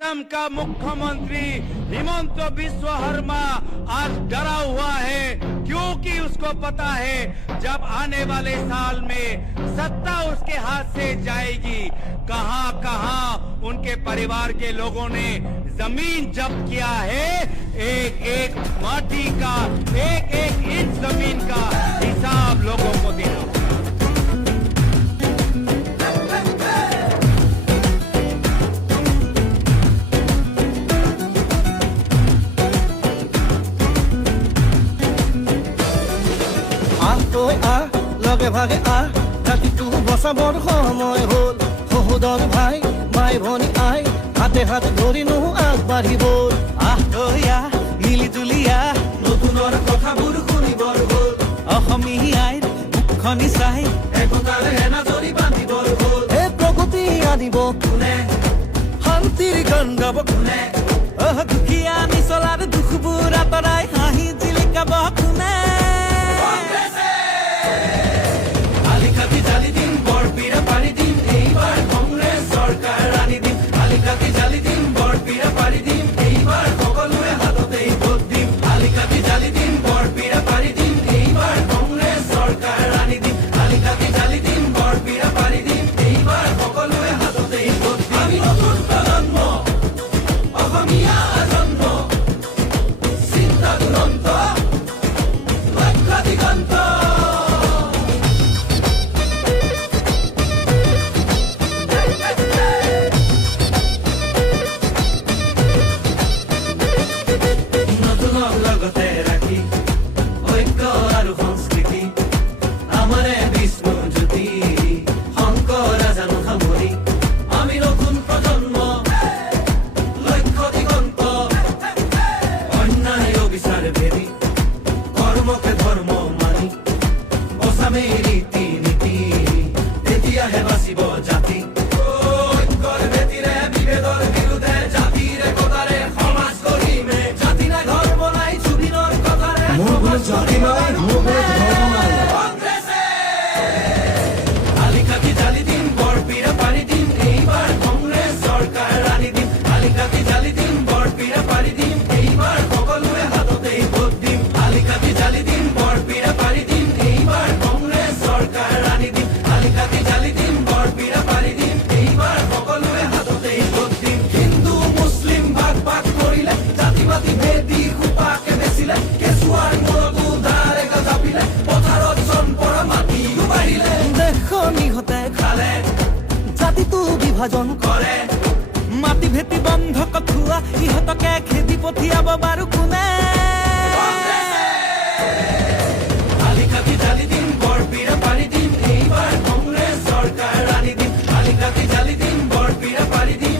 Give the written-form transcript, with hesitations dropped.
असम का मुख्यमंत्री हिमंत बिस्व शर्मा आज डरा हुआ है, क्योंकि उसको पता है जब आने वाले साल में सत्ता उसके हाथ से जाएगी, कहां कहां उनके परिवार के लोगों ने जमीन जब्त किया है। एक एक माटी का, एक एक इंच जमीन का हिसाब लोगों को देना होगा। লগে ভাগে ৰাতিটো বচাবৰ সময় হ'ল। সহোদৰ ভাই মাই ভনী আই হাতে হাতে ধৰিনো আগবাঢ়িব। মিলি জুলি নতুনৰ কথাবোৰ শুনিবৰ হ'ল। অসমীয়াই মুখনি চাই একতাৰ এনাজৰি বান্ধিবৰ হ'ল। এই প্ৰগতি আনিব কোনে, শান্তিৰ গান গাব কোনে, দুখীয়া নিচলাৰ দুখবোৰ আঁতৰাই হাঁহি জিলিকাব কোনে। বিভাজন কৰে মাটি ভেটি বন্ধ কঠুৱা ইহঁতকে খেদি পঠিয়াব বাৰু কোনে। আলিকাটি জালি দিম বৰপীৰা পাৰি দিম এইবাৰ কংগ্ৰেছ চৰকাৰ আনি দিম। আলিকাটি জালি দিম বৰপীৰা পাৰি দিম